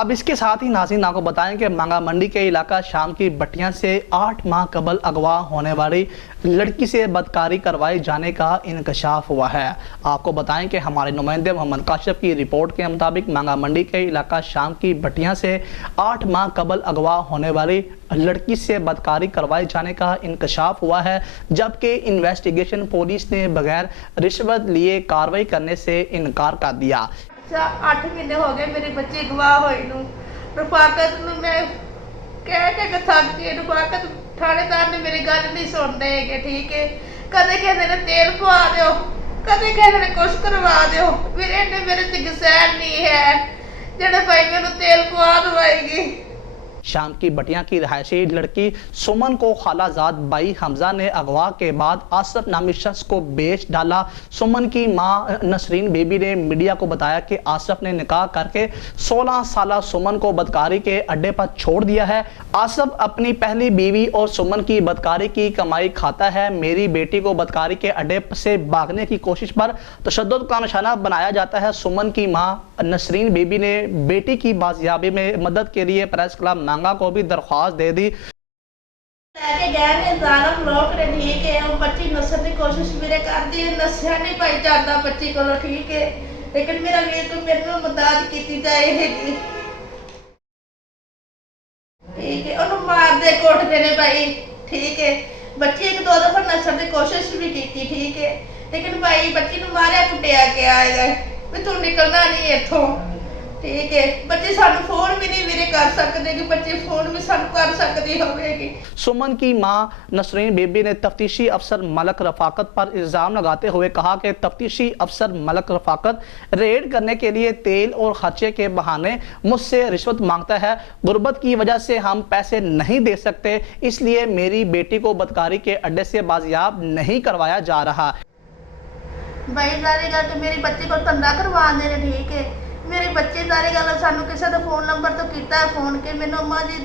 अब इसके साथ ही नाज़रीन आपको बताएं कि मांगा मंडी के इलाका शाम की भट्टियां से 8 माह कबल अगवा होने वाली लड़की से बदकारी करवाए जाने का इंकशाफ हुआ है। आपको बताएं कि हमारे नुमाइंदे मोहम्मद काशिफ की रिपोर्ट के मुताबिक मांगा मंडी के इलाका शाम की भट्टियां से 8 माह कबल अगवा होने वाली लड़की से बदकारी करवाए जाने का इंकशाफ हुआ है, जबकि इन्वेस्टिगेशन पुलिस ने बगैर रिश्वत लिए कार्रवाई करने से इनकार कर दिया। 8 महीने हो गए मेरे बच्चे गवाह होए नूं। रफाकत नूं मैं कह के थक गई। रफाकत थानेदार ने मेरी गल नहीं सुनते है। ठीक है, कदे कहते ने तेल पवा दो, कदे कहते ने कुछ करवा दो। मेरे ने मेरे ते गसैन नहीं है जेड़ा भाई मैनू तेल पवा दवाएगी। शाम की भटिया की रहायशी लड़की सुमन को खालाजाद भाई हमजा ने अगवा के बाद आसफ नामी शख्स को बेच डाला। सुमन की मां नसरीन बेबी ने मीडिया को बताया कि आसफ ने निकाह करके 16 साल सुमन को बदकारी के अड्डे पर छोड़ दिया है। आसफ अपनी पहली बीवी और सुमन की बदकारी की कमाई खाता है। मेरी बेटी को बदकारी के अड्डे से भागने की कोशिश पर तशद्दुद का निशाना बनाया जाता है। सुमन की मां नसरीन बेबी ने बेटी की बाजियाबी में मदद के लिए प्रेस क्लब मांगा को भी दरख्वास्त दे दी। ठीक है, बच्ची नसण की कोशिश मेरे करती है, नशा नहीं पाई जाता बच्ची को। ठीक है, लेकिन मेरा वीर को मेरे मदद की जाएगी। ठीक है, उन्होंने मार दे कोट देने भाई। ठीक है, बच्ची एक दो दफा नसण की कोशिश भी की। ठीक है, लेकिन भाई बच्ची ने मारिया कुटिया के आएगा भी तू निकलना नहीं इथों। ठीक है, बच्चे सानू फोन भी नहीं वीरे कर सकते कि बच्चे फोन भी सानू कर सकती होगी। सुमन की मां नसरीन बेबी ने तफ्तीशी अफसर मलक रफाकत पर इल्जाम लगाते हुए कहा कि तफ्तीशी अफसर मलक रफाकत रेड करने के लिए तेल और खर्चे के बहाने मुझसे रिश्वत मांगता है। गुर्बत की वजह से हम पैसे नहीं दे सकते, इसलिए मेरी बेटी को बदकारी के अड्डे से बाजियाब नहीं करवाया जा रहा। भाई सारी गल मेरी बच्ची को धंधा करवा दे। ठीक है, मेरे बच्चे सारी गल सानू किसी का फोन नंबर तो किया फोन के मैनू अम्मा जी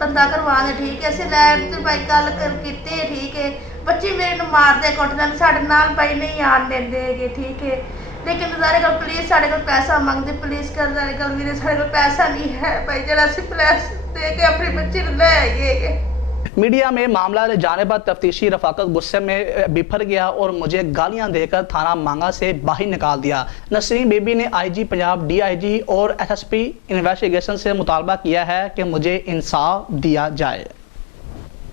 धंधा करवा दे। ठीक है, असं लैंड से भाई गल की। ठीक है, बच्चे मेरे मार दे कुट दे, साढ़े नाल भाई नहीं आन देंगे। ठीक है, लेकिन सारे गल पुलिस साढ़े को पैसा मंगती। पुलिस कर सारी गल मेरे साढ़े को पैसा नहीं है भाई जरा असं पैसे दे के अपने बच्चे ले आइए। मीडिया में मामला ले जाने पर तफ्तीशी रफाकत गुस्से में बिफर गया और मुझे गालियां देकर थाना मांगा से बाहर निकाल दिया। नसरीन बेबी ने आईजी पंजाब, डीआईजी और एसएसपी इन्वेस्टिगेशन से मुतालबा किया है कि मुझे इंसाफ दिया जाए।